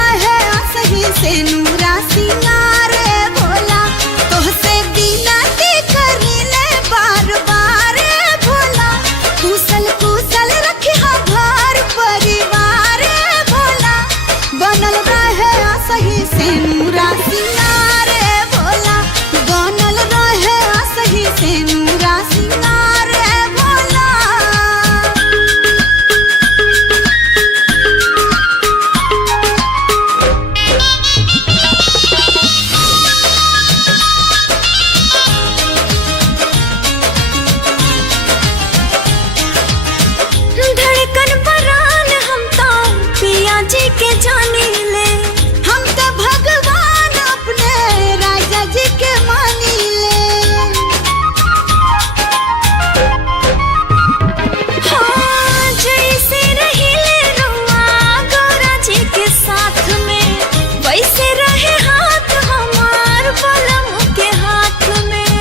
रहे सही से नूरा सिंगार भोला, तोहसे बिनती करीले बार बार भोला, कुशल कुशल रखिहा घर परिवार भोला, बनल रहे सही से नूरा सिंगार भोला, बनल रहे सही से नूरा सिंगार भोला। धड़कन बरान हम तो पिया जी के जाने ले, हम तो भगवान अपने राजा जी के मानी ले। हाँ, जैसे रहिले रुआ गौरा जी के साथ में, वैसे रहे हाथ हमार बलम के हाथ में।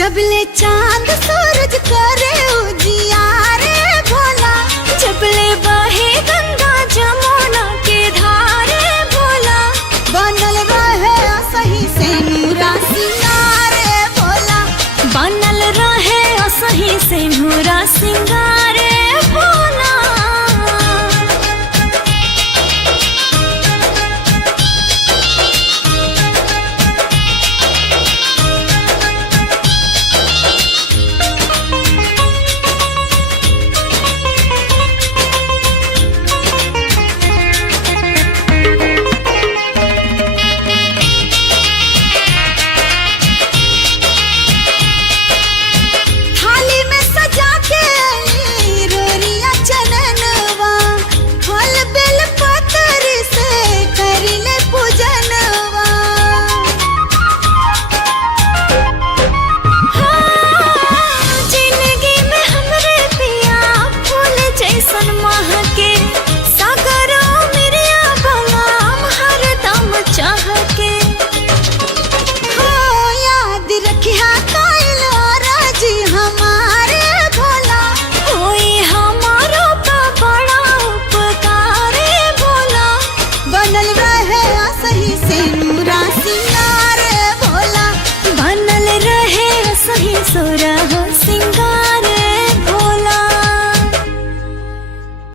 जब ले चांद सूरज करे उजियार भोला, जब ले बहे गंगा जमुना के धारे भोला, बनल रहे सही से नूरा सिंगार भोला, बनल रहे सही से नूरा सिंगार भोला। थाली में सजा के रोरिया चननवा, फल बेल पतर से करिले पूजनवा। हाँ, जिंदगी में हमरे पिया फूल जैसन महके, सागरों मिरिया बलाम हरदम चाहके। हो याद रखिया काइल राजी हमारे भोला, होई हमारो का बड़ा उपकार भोला, बनल रहे सही से